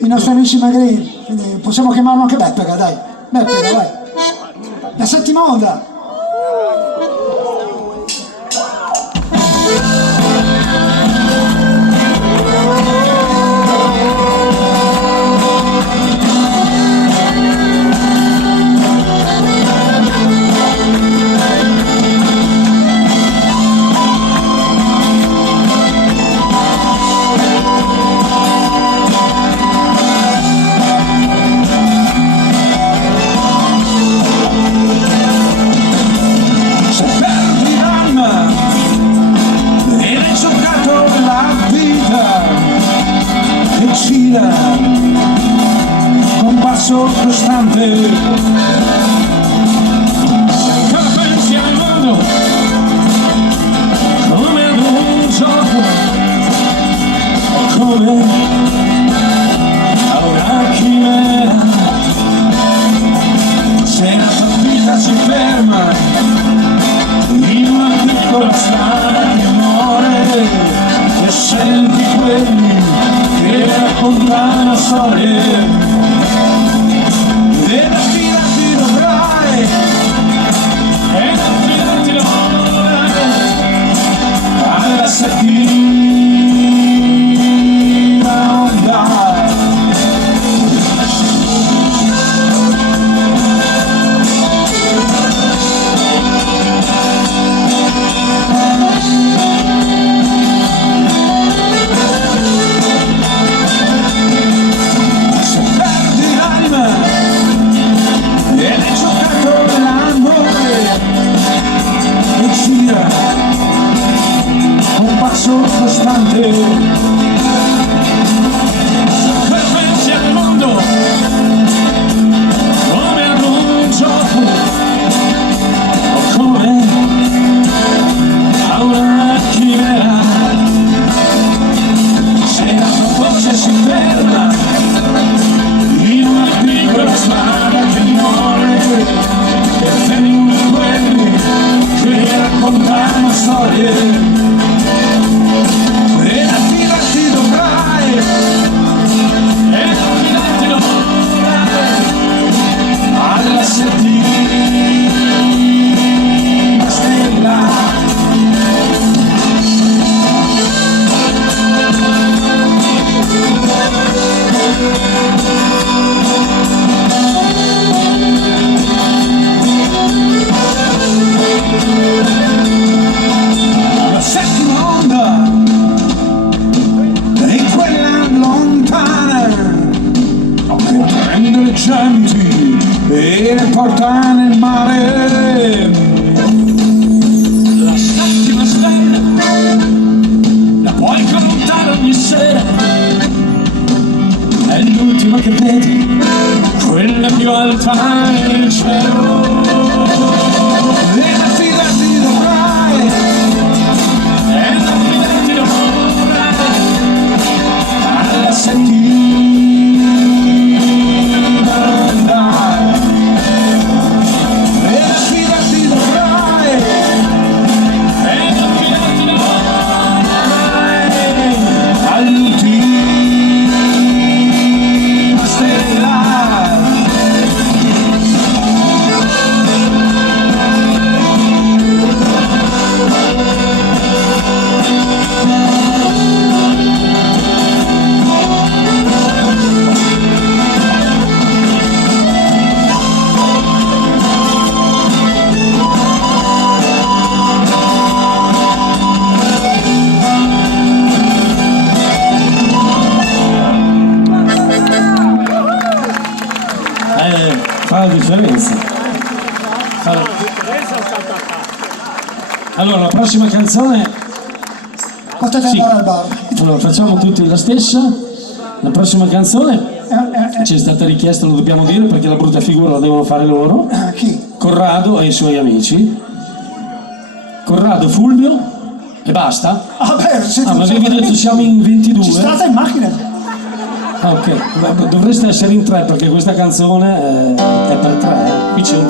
i nostri amici magri, quindi possiamo chiamarlo anche Beppega, dai. Beppega, dai. La settima onda. Con passo costante ancora pensi al mondo come ad un gioco o come a una chimera. Se la tua vita si ferma in una piccola strada che muore e senti quelli che raccontano storie della fila ti dovrai e non fidarti l'onore alla settima onda. Un passo costante per pensi al mondo come ad un gioco o come a una chimera. Se la tua voce si ferma in una piccola strada che muore e fermi quelli che raccontano storie. E porta nel mare la settima stella, la puoi contare ogni sera, è l'ultima che vedi, quella più alta nel cielo. E la fidarti dovrai, e la fidarti dovrai alla settima. Fa la differenza. Allora, la prossima canzone. Potete sì. andare al bar. Allora, facciamo tutti la stessa. La prossima canzone ci è stata richiesta, lo dobbiamo dire perché la brutta figura la devono fare loro. Chi? Corrado e i suoi amici. Corrado, Fulvio e basta. Ah beh, ma avevi detto siamo in 22. Ci state in macchina. Ah, ok, dovreste essere in 3 perché questa canzone è per 3. Qui c'è un